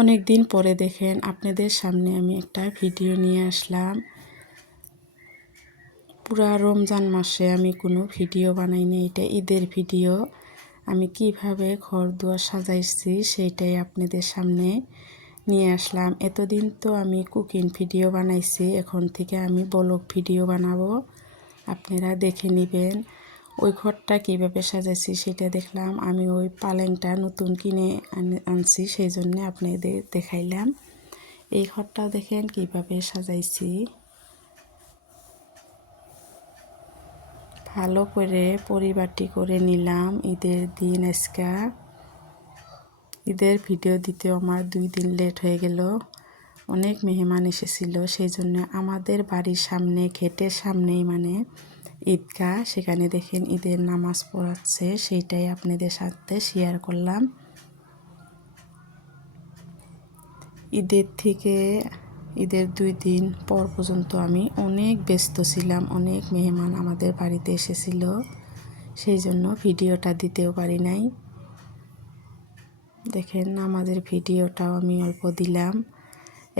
অনেক দিন পরে দেখেন আপনাদের সামনে আমি একটা ভিডিও নিয়ে আসলাম। পুরা রমজান মাসে আমি কোনো ভিডিও বানাইনি, এটা ঈদের ভিডিও। আমি কিভাবে ঘর দুয়ার সাজাইছি সেইটাই আপনাদের সামনে নিয়ে আসলাম। এতদিন তো আমি কুকিং ভিডিও বানাইছি, এখন থেকে আমি ব্লগ ভিডিও বানাবো, আপনারা দেখে নেবেন। ওই ঘরটা কীভাবে সাজাইছি সেটা দেখলাম। আমি ওই পালেংটা নতুন কিনে আনছি, সেই জন্য আপনাদের দেখাইলাম। এই ঘরটা দেখেন কিভাবে সাজাইছি। ভালো করে পরিপাটি করে নিলাম। ঈদের দিন আজকে, ঈদের ভিডিও দিতেও আমার 2 দিন লেট হয়ে গেল। অনেক মেহমান এসেছিল, সেই জন্য আমাদের বাড়ির সামনে গেটের সামনেই মানে ঈদগাহ, সেখানে দেখেন ঈদের নামাজ পড়াচ্ছে, সেইটাই আপনাদের সাথে শেয়ার করলাম। ঈদের 2 দিন পর পর্যন্ত আমি অনেক ব্যস্ত ছিলাম, অনেক মেহমান আমাদের বাড়িতে এসেছিল, সেই জন্য ভিডিওটা দিতেও পারি নাই। দেখেন নামাজের ভিডিওটাও আমি অল্প দিলাম।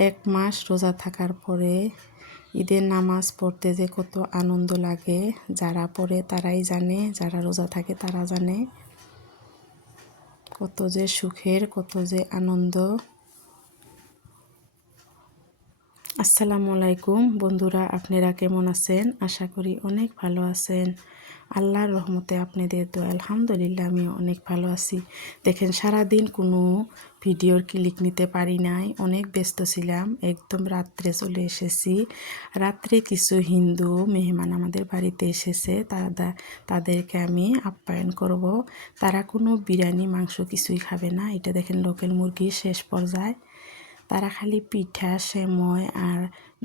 1 মাস রোজা থাকার পরে ঈদের নামাজ পড়তে যে কত আনন্দ লাগে, যারা পড়ে তারাই জানে, যারা রোজা থাকে তারা জানে কত যে সুখের, কত যে আনন্দ। আসসালামু আলাইকুম বন্ধুরা, আপনারা কেমন আছেন? আশা করি অনেক ভালো আছেন। আল্লাহর রহমতে আপনাদের তো আলহামদুলিল্লাহ আমি অনেক ভালো আছি। দেখেন সারাদিন কোনো ভিডিওর ক্লিক নিতে পারি নাই, অনেক ব্যস্ত ছিলাম। একদম রাত্রে চলে এসেছি। রাত্রে কিছু হিন্দু মেহমান আমাদের বাড়িতে এসেছে, তাদেরকে আমি আপ্যায়ন করব। তারা কোনো বিরিয়ানি মাংস কিছুই খাবে না। এটা দেখেন লোকাল মুরগি শেষ পর্যায়ে, তারা খালি পিঠা, সেময় আর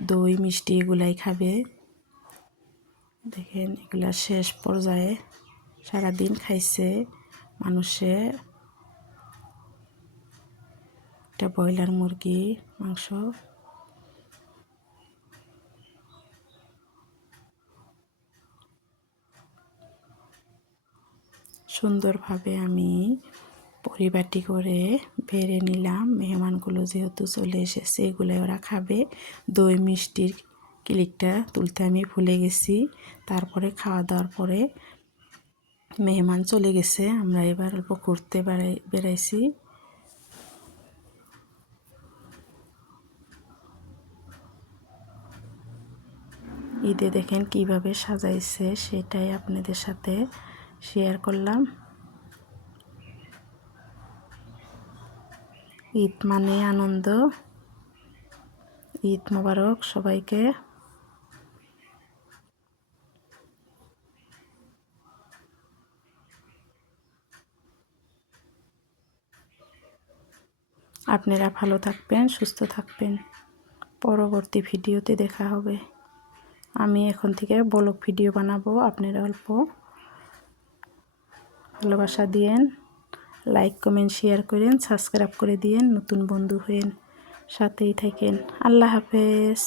দই মিষ্টি এগুলাই খাবে। দেখেন এগুলা শেষ পর্যায়ে, সারাদিন খাইছে মানুষে। এটা ব্রয়লার মুরগি মাংস। সুন্দরভাবে আমি পরিপাটি করে বেড়ে নিলাম। মেহমানগুলো যেহেতু চলে এসেছে, এগুলো ওরা খাবে। দই মিষ্টির ক্লিকটা তুলতে আমি ভুলে গেছি। তারপরে খাওয়া দাওয়ার পরে মেহমান চলে গেছে, আমরা এবার অল্প ঘুরতে বেড়াইছি। ঈদে দেখেন কিভাবে সাজাইছে, সেটাই আপনাদের সাথে শেয়ার করলাম। ঈদ মানে আনন্দ। ঈদ মোবারক সবাইকে। আপনারা ভালো থাকবেন, সুস্থ থাকবেন। পরবর্তী ভিডিওতে দেখা হবে। আমি এখন থেকে ব্লগ ভিডিও বানাবো, আপনারা অল্প ভালোবাসা দিয়েন, লাইক কমেন্ট শেয়ার করেন, সাবস্ক্রাইব করে দিয়েন, নতুন বন্ধু হয়েন, সাথেই থাকেন। আল্লাহ হাফেজ।